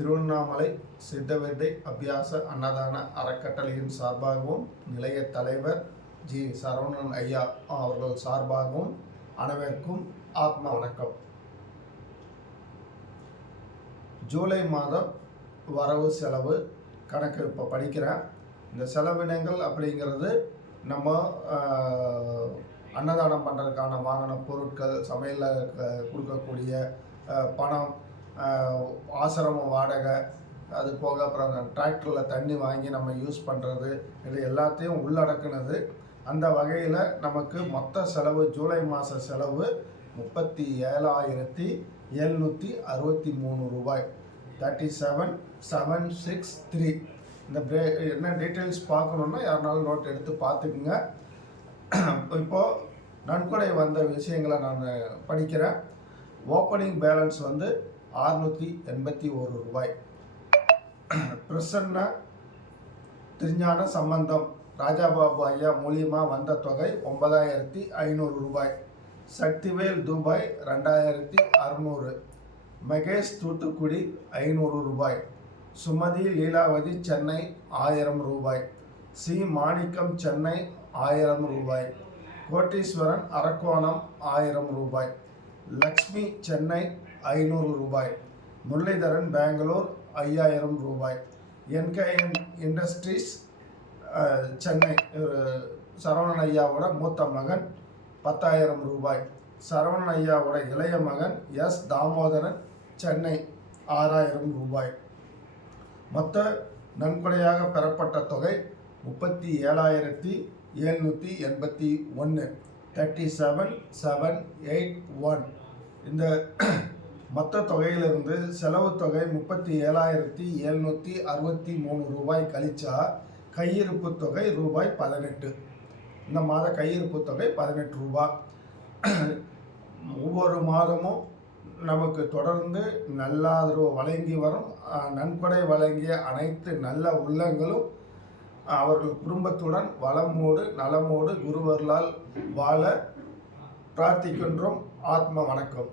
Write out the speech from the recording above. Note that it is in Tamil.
திருவண்ணாமலை சித்தவித்தை அபியாச அன்னதான அறக்கட்டளையின் சார்பாகவும் நிலைய தலைவர் ஜி சரவணன் ஐயா அவர்கள் சார்பாகவும் அனைவருக்கும் ஆத்ம வணக்கம். ஜூலை மாதம் வரவு செலவு கணக்கு இப்போ படிக்கிறேன். இந்த செலவினங்கள் அப்படிங்கிறது நம்ம அன்னதானம் பண்ணுறதுக்கான வாங்கின பொருட்கள், சமையலில் கொடுக்கக்கூடிய பணம், ஆசிரம வாடகை, அது போக அப்புறம் டிராக்டரில் தண்ணி வாங்கி நம்ம யூஸ் பண்ணுறது, இது எல்லாத்தையும் உள்ளடக்குனது. அந்த வகையில் நமக்கு மொத்த செலவு ஜூலை மாத செலவு 37,763 ரூபாய், 37,763. இந்த என்ன டீட்டெயில்ஸ் பார்க்கணுன்னா யாருனாலும் நோட் எடுத்து பார்த்துக்குங்க. இப்போது நன்கொடை வந்த விஷயங்களை நான் படிக்கிறேன். ஓப்பனிங் பேலன்ஸ் வந்து 681 ரூபாய். பிரசன்ன திருஞான சம்பந்தம் ராஜாபாபு ஐயா மூலியமாக வந்த தொகை 9,500 ரூபாய். சக்திவேல் துபாய் 2,600. மகேஷ் தூத்துக்குடி 500 ரூபாய். சுமதி லீலாவதி சென்னை 1000 ரூபாய். சி மாணிக்கம் சென்னை 1000 ரூபாய். கோட்டீஸ்வரன் அரக்கோணம் 1000 ரூபாய். லக்ஷ்மி சென்னை 500 ரூபாய். முரளிதரன் பெங்களூர் 5000 ரூபாய். என்கேஎன் இண்டஸ்ட்ரீஸ் சென்னை சரவணன் ஐயாவோட மூத்த மகன் 10,000 ரூபாய். சரவணன் ஐயாவோட இளைய மகன் எஸ் தாமோதரன் சென்னை 6,000 ரூபாய். மொத்த நன்கொடையாக பெறப்பட்ட தொகை 37,781, 37,781. இந்த மொத்த தொகையிலிருந்து செலவு தொகை 37,763 ரூபாய் கழிச்சா கையிருப்பு தொகை ரூபாய் 18. இந்த மாத கையிருப்பு தொகை 18 ரூபாய். ஒவ்வொரு மாதமும் நமக்கு தொடர்ந்து நல்ல ஆதரவு வழங்கி வரும் நன்கொடை வழங்கிய அனைத்து நல்ல உள்ளங்களும் அவர்கள் குடும்பத்துடன் வளமோடு நலமோடு குருவர்களால் வாழ பிரார்த்திக்கின்றோம். ஆத்ம வணக்கம்.